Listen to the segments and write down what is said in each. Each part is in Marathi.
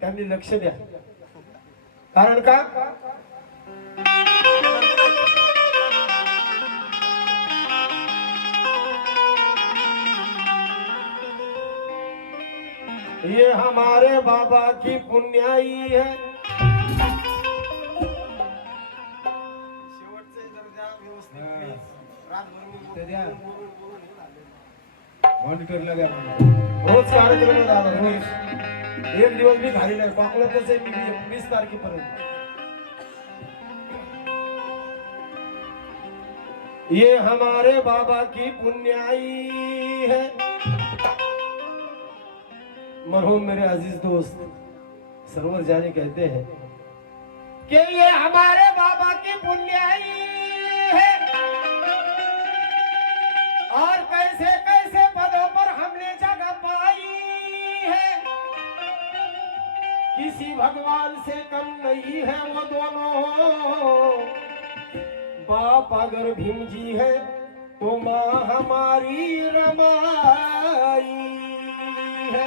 त्यांनी लक्ष द्या. कारण का ये हमारे बाबा की पुण्याई है. शेवटचे जर द्या व्यवस्थित मॉनिटरला द्या. रोज कार्यक्रम झाला रोज. एक दिवस मी घाली नाही पाकळतच आहे मी 20 तारखेपर्यंत. ये हमारे बाबा की पुण्याई है. मरहूम मेरे अजीज दोस्त सरवर जानी कहते हैं कि ये हमारे बाबा की पुण्याई है और कैसे कैसे पदों पर हमने जगह पाई है. किसी भगवान से कम नहीं है वो दोनों. बाप अगर भीम जी है तो माँ हमारी रमाई है.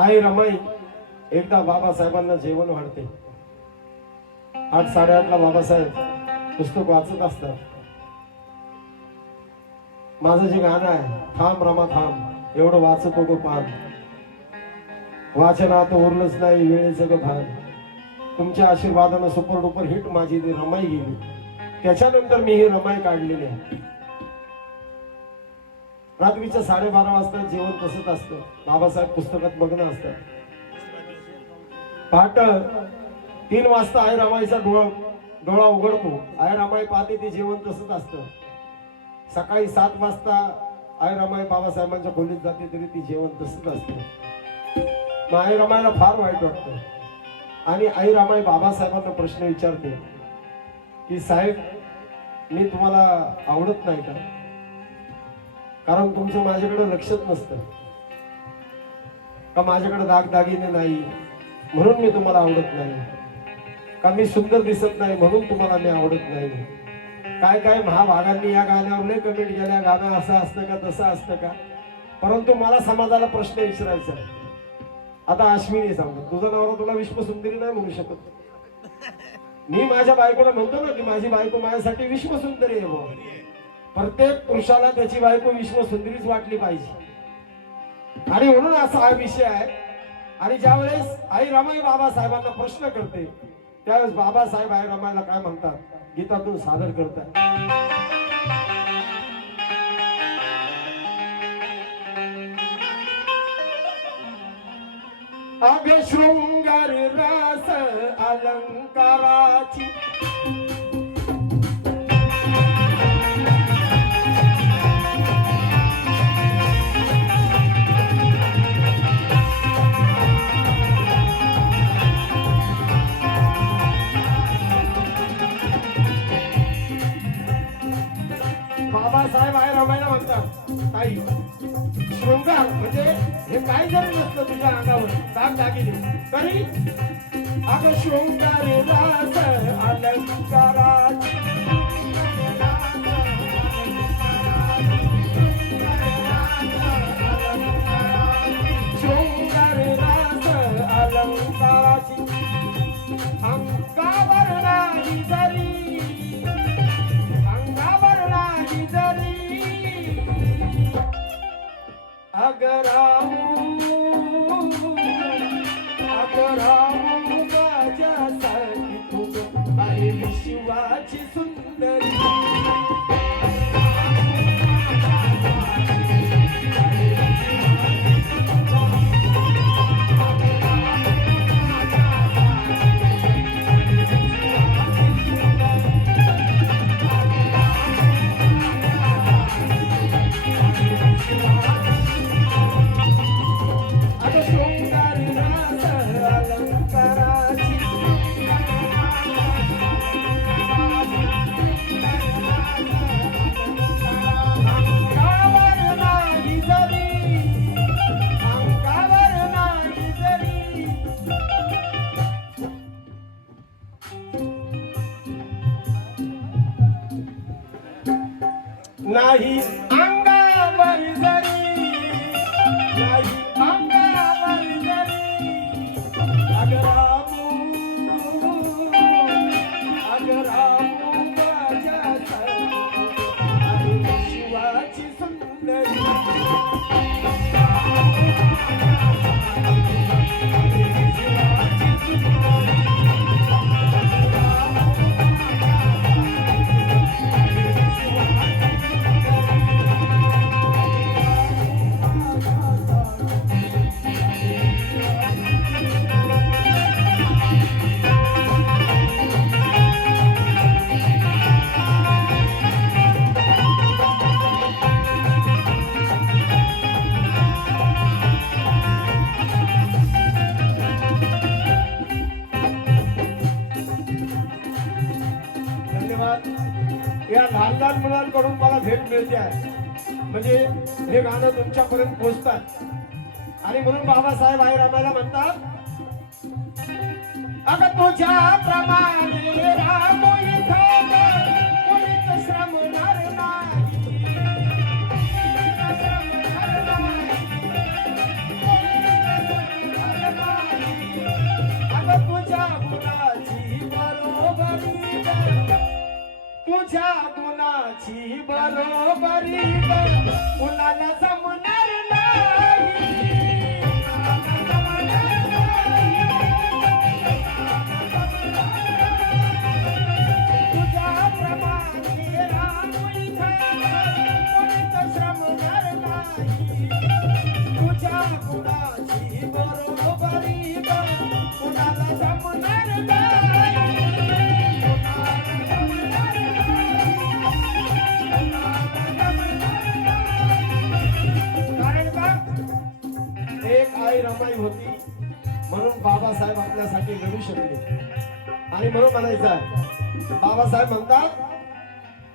आई रमाई एकदा बाबासाहेबांना जेवण वाढते. 8-8:30ला बाबासाहेब पुस्तक वाचत असतात. माझं जे गाणं आहे थांब रमा थांब एवढं वाचतो गो पान. वाचनात उरलंच नाही वेळेचं ग भान. तुमच्या आशीर्वादानं सुपर डुपर हिट माझी ती रमाई गेली. त्याच्यानंतर मी ही रमाई काढलेली आहे. रात्रीच्या 12:30 वाजता जेवण तसंच असतं. बाबासाहेब पुस्तकात बघणं असतं. पहाट 3 वाजता आई रमाईचा डोळा उघडतो. आई रमाई पाहते ते जेवण तसंच असतं. सकाळी 7 वाजता आई रमाई बाबासाहेबांच्या खोलीत जाते तरी ती जेवण तसंच असतं. मग आई रमाईला फार वाईट वाटतं आणि आई रमाई बाबासाहेबांना प्रश्न विचारते की साहेब मी तुम्हाला आवडत नाही का. कारण तुमचं माझ्याकडे लक्षच नसतं का. माझ्याकडे दागदागिने नाही म्हणून मी तुम्हाला आवडत नाही का. मी सुंदर दिसत नाही म्हणून तुम्हाला मी आवडत नाही. काय काय महाभागांनी या गाण्यावर लय कमेंट केल्या. गाणं असं असतं का तसं असतं का. परंतु मला समाजाला प्रश्न विचारायचा आहे. आता अश्विनी सांगतो तुझा नवरा तुला विश्वसुंदरी नाही म्हणू शकत. मी माझ्या बायकोला म्हणतो ना की माझी बायको माझ्यासाठी विश्वसुंदरी आहे भाऊ. प्रत्येक पुरुषाला त्याची बायको विश्वसुंदरीच वाटली पाहिजे. आणि म्हणून असा हा विषय आहे. आणि ज्यावेळेस आई रमाई बाबासाहेबांना प्रश्न करते त्यावेळेस बाबासाहेब आई रमाईला काय म्हणतात गीतातून सादर करतात. अभ्य शृंगार रस अलंकाराची बाबासाहेब आई रमाईला म्हणतात ताई शृंगार म्हणजे हे काही जरी नसतं तुझ्या अंगावर दागदागिने तरी अगं शृंगार रास अलंकारात शृंगार रास अलंकाराची अंगावर नाही जरी अंगावर नाही जरी अगराऊ माझ्यासाठी तू आहे विश्वाची सुंदरी. नाही अंगावर जरी, नाही अंगावर जरी, अगं रामू, अगं रामू माझ्यासाठी आहे शिवाची सुंदरी. या लहान लहान मुलांकडून मला भेट मिळते आहे, म्हणजे हे गाणं तुमच्यापर्यंत पोहोचतात. आणि म्हणून बाबासाहेब आई रामाला म्हणतात, अगं तुझ्या प्रमाणे राम इथं कोणीच श्रमणार नाही, अगं तुझ्या गुणाची बरोबरी, तुझ्या गुणाची बरोबरी कुणाला जमणार नाही. तुझ्या प्रमाणे राम कोणीच श्रमणार नाही, तुझ्या गुणाची बरोबरी कुणाला जमणार नाही. एक आई रमाई होती म्हणून बाबासाहेब आपल्यासाठी लढू शकले. आणि म्हणून म्हणायचं आहे, बाबासाहेब म्हणतात,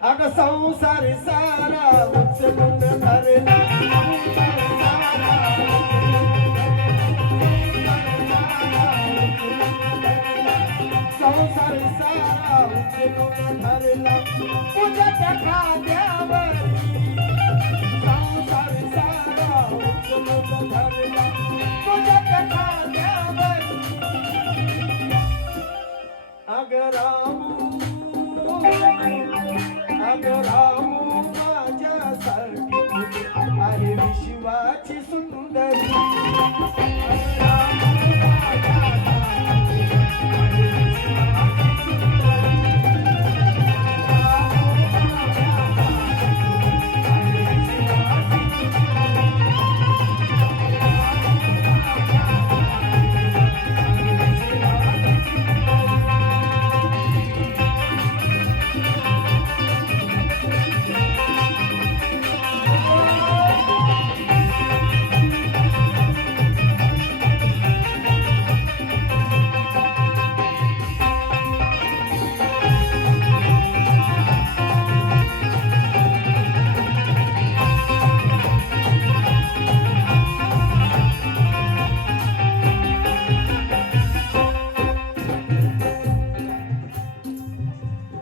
अगं संसारी सारा उचलून धरला, संसारी सारा उचलून धरला तुझ्या त्या खांद्यावरी, संसारी सारा उचलून धरला तुझ्या त्या खांद्यावरी. अगं रामू, अगं रामू माझ्यासारखी आहे विश्वाची सुंदरी.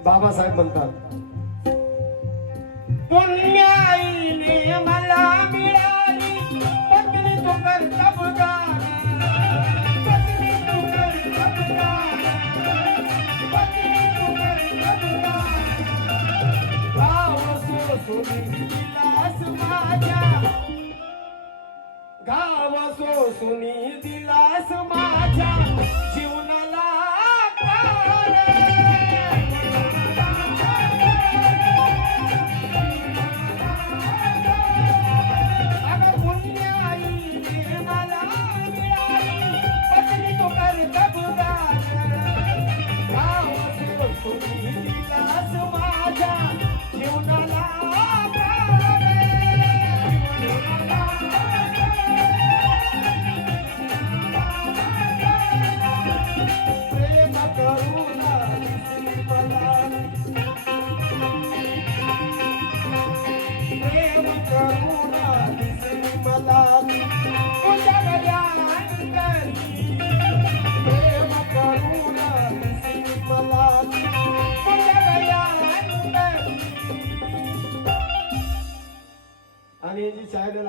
बाबासाहेब म्हणतात, पुण्याईने मला मिळाली पत्नी तू कर्तबगार, पत्नी तू कर्तबगार, पत्नी तू कर्तबगार. गाव सोसुनी दिलास माझ्या, गाव सोसुनी दिलास माझ्या जीवनाला प्राण.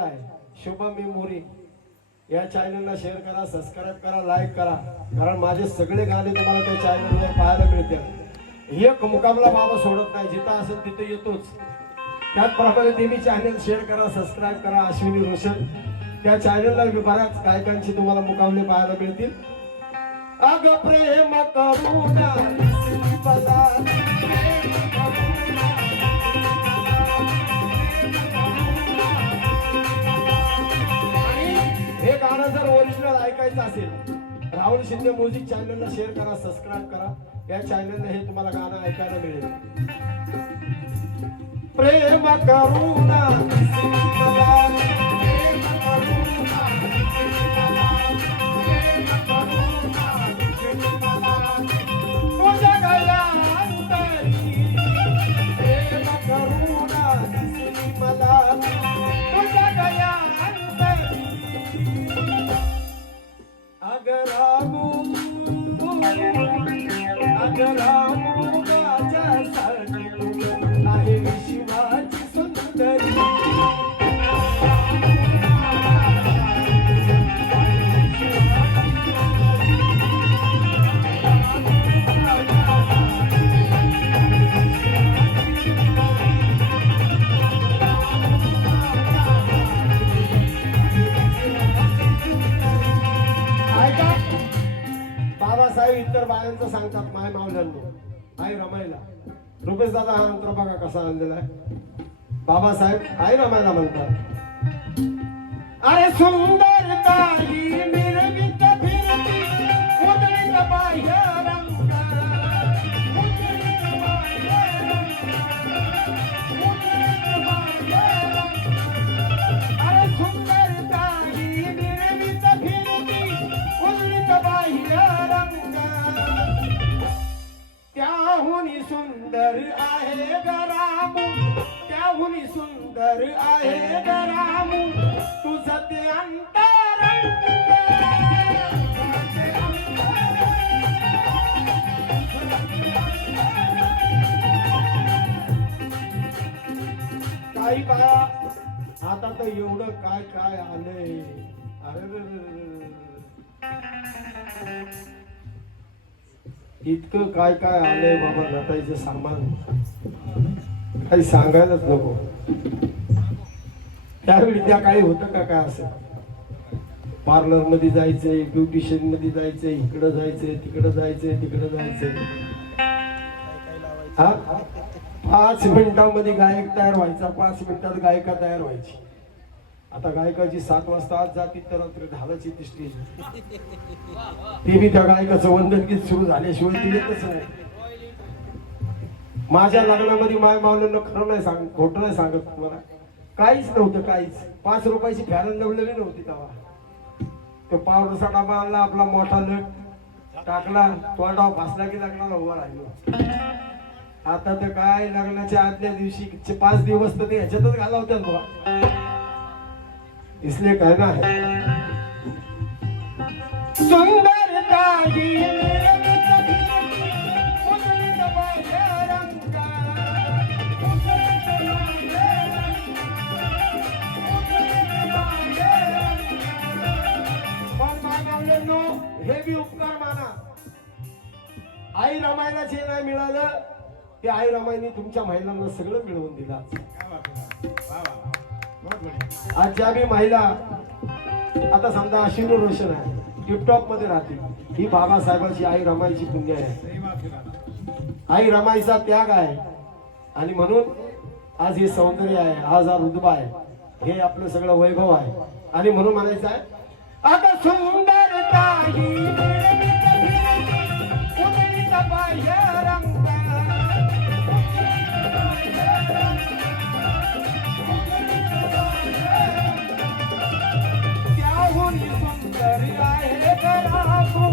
आहे शुभम मोरे, या चॅनलला शेअर करा, सबस्क्राईब करा, लाईक करा, कारण माझे सगळे गाणे तुम्हाला त्या चॅनलवर पाहायला मिळतील. एक मुकाबला बाबा सोडत नाही, जिथं असेल तिथे येतोच. त्याचप्रमाणे नेहमी चॅनल शेअर करा, सबस्क्राईब करा. अश्विनी रोशन त्या चॅनलला बऱ्याच गायकांचे तुम्हाला मुकाबले पाहायला मिळतील. अग प्रेम करुणा हे गाणं जर ओरिजिनल ऐकायचं असेल, राहुल शिंदे म्युझिक चॅनलला शेअर करा, सबस्क्राईब करा. या चॅनलला हे तुम्हाला गाणं ऐकायला मिळेल. प्रेम करुणा इतर बायांचं सांगतात माय मावल्यांना आई रमायला. रुपेश दादा हा अंतर बघा कसा आणलेला आहे. बाबासाहेब आई रमायला म्हणतात. अरे सुंदर काही मिरवित फिरती उदळीत बाह्य रंग, उदळीत बाह्य रंग, उदळीत बाह्य रंग. अरे सुंदर काही मिरवित फिरती उदळीत बाह्य रंग, त्याहुनी सुंदर आहे गरामू, त्याहुनी सुंदर आहे गरामू तुझं ते अंतरंग. काही बाया आता तर एवढं काय काय आलंय. अरे इतकं काय काय आलंय बाबा, नटायचं सामान काही सांगायलाच नको. त्यावेळी त्या काही होतं का काय असं. पार्लर मध्ये जायचंय, ब्युटिशियन मध्ये जायचंय, इकडं जायचंय, तिकडं जायचंय, तिकडं जायचंय. हा 5 मिनिटांमध्ये गायक तयार व्हायचा, 5 मिनिटात गायिका तयार व्हायची. आता गायकाची 7 वाजता आज जाती तर रात्री 10ची ती स्टेज. ते बी त्या गायकाचं वंदन गीत सुरू झाल्याशिवाय ती येतच नाही. माझ्या लग्नामध्ये माय मावल्यांना खरं नाही सांग, खोटं नाही सांगत तुम्हाला, काहीच नव्हतं, काहीच. 5 रुपयाची फॅरन लावलेली नव्हती तेव्हा. तो पावडरचा डबा आणला, आपला मोठा लट टाकला, तोंडाव फासला की लग्नाला उभा राहिलो. आता तर काय लग्नाच्या आदल्या दिवशी 5 दिवस तर ते ह्याच्यातच घालावतात बघा. इसलिए कहना है सुंदरता ही हे बी उपकार माना. आई रमायला जे नाही मिळालं ते आई रमाईने तुमच्या महिलांना सगळं मिळवून दिलं. आज ज्या बी महिला आता समजा अश्विनी रोशन आहे, टिपटॉप मध्ये राहते, ही बाबासाहेबांची आई रमाईची पुण्य आहे. आई रमाईचा त्याग आहे आणि म्हणून आज हे सौंदर्य आहे, आज हा रुतबा आहे, हे आपलं सगळं वैभव आहे. आणि म्हणून म्हणायचं आहे आता सुंदरता ही बाह्य रंग, त्याहुनी सुंदर आहे गरामू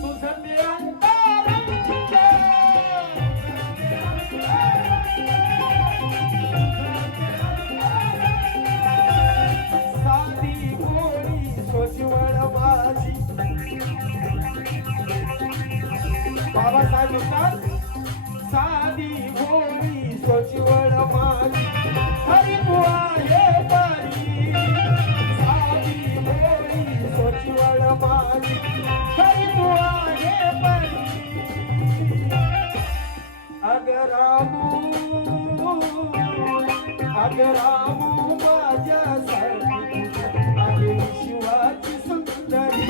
तुझं ते अंतरंग. साधी गोळी सोजवळ माझी रामू माझ्यासाठी आहे शिवाची सुंदरी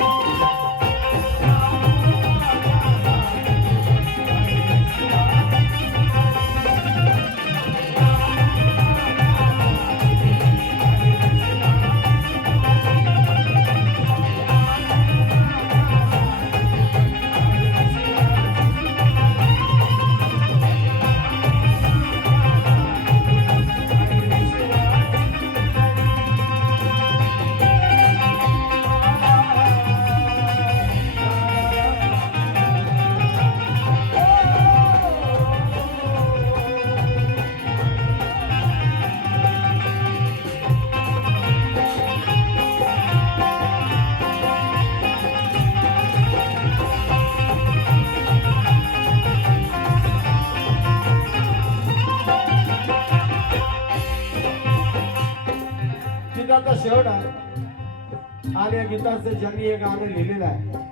गीताचा शेवट आहे आणि या गीताचं ज्यांनी हे गाणं लिहिलेलं आहे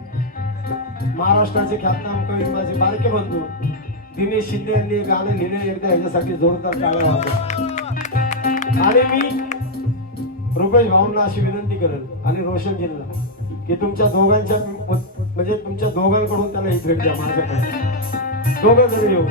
महाराष्ट्राचे ख्यातनाम कवी माझे बारके बंधू दिनेश शिंदे यांनी हे गाणं लिहिलं एकदा ह्याच्यासाठी जोरदार टाळ्या वाजवा आणि मी रुपेश भाऊंना अशी विनंती करेल आणि रोशनजींना की तुमच्या दोघांच्या म्हणजे तुमच्या दोघांकडून त्याला ही भेट द्या माझ्याकडे दोघं जरी येऊ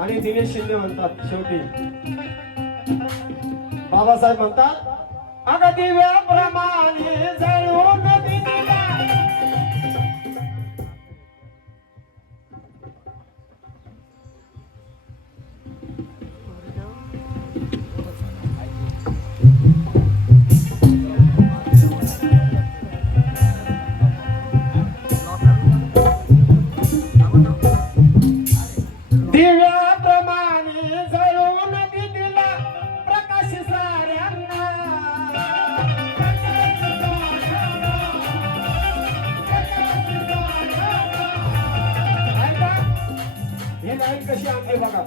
आणि दिनेश शिंदे म्हणतात शेवटी बाबासाहेब म्हणतात अगं दिव्याप्रमाणे जळून दिला कशी आणली बघा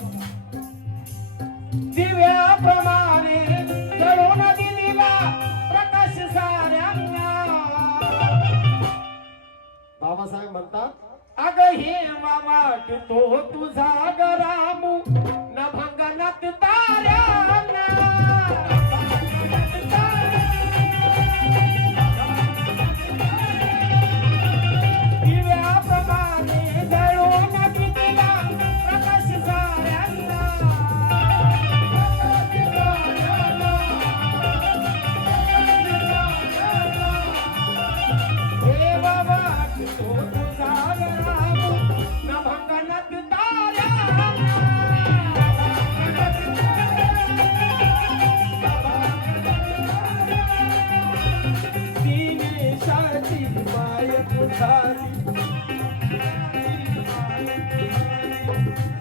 दिव्याप्रमाणे जळून दिला प्रकाश साऱ्यांना बाबासाहेब म्हणतात अगं हे वाटतो तुझा गरामू न भंगनात ताऱ्यांना दिव्याप्रमाणे जळून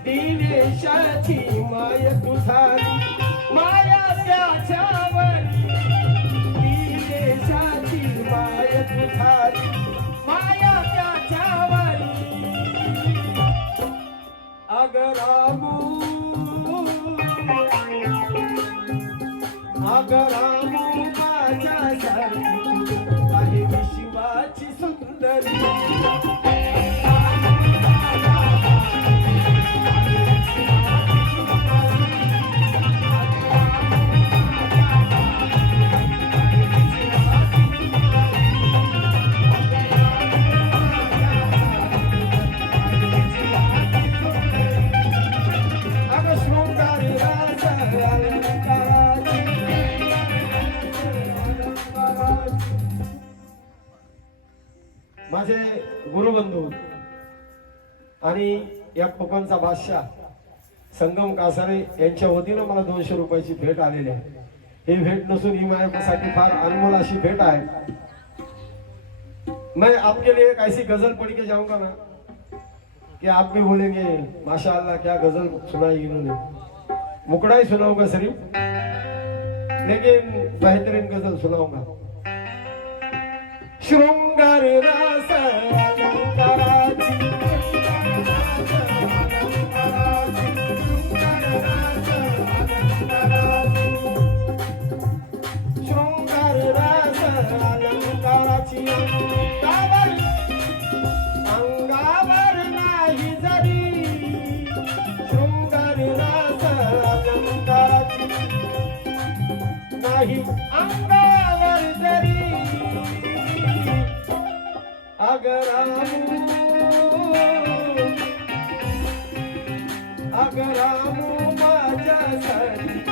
दिनेशाची माय तुझारी माया त्याच्यावरी दिनेशाची माय तुझारी माया त्याच्यावरी अगं रामू माझ्यासाठी आहे शिवाची सुंदरी माझे गुरुबंधू आणि या कोकणचा बादशाह संगम कासारे यांच्या वतीनं मला 200 रुपयाची भेट आलेली आहे। ही भेट नसून ही माझ्यासाठी फार अनमोल अशी भेट है। मैं आपके लिए एक ऐसी गजल पढ़ के जाऊंगा ना कि आप भी बोलेंगे माशाअल्लाह क्या गजल सुनाई इन्होंने। मुकड़ा ही सुनाऊंगा सिर्फ, लेकिन बेहतरीन गजल सुनाऊंगा। श्रृंगार रास अलंकाराची, श्रृंगार रास अलंकाराची अंगावर नाही जरी, शृंगार रास अलंकाराची नाही अंगावर जरी, अगरामू माझ्यासाठी